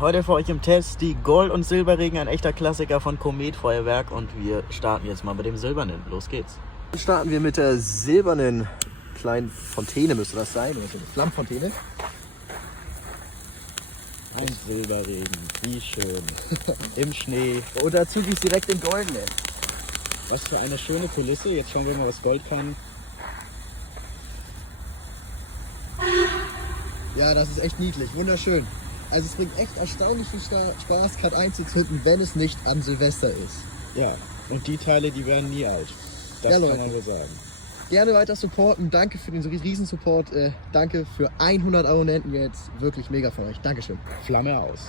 heute für euch im Test die Gold- und Silberregen, ein echter Klassiker von Komet Feuerwerk, und wir starten jetzt mal mit dem silbernen. Los geht's. Dann starten wir mit der silbernen kleinen Fontäne, müsste das sein, oder so eine Flammfontäne. Ein Silberregen, wie schön. Im Schnee. Und dazu gießt direkt den goldenen. Was für eine schöne Kulisse. Jetzt schauen wir mal, was Gold kann. Ja, das ist echt niedlich, wunderschön. Also es bringt echt erstaunlich viel Spaß, gerade einzuzünden, wenn es nicht an Silvester ist. Ja, und die Teile, die werden nie alt. Das Ja, kann Leute. man so sagen. Gerne weiter supporten, danke für den Riesensupport, danke für 100 Abonnenten jetzt, wirklich mega von euch, Dankeschön. Flamme aus.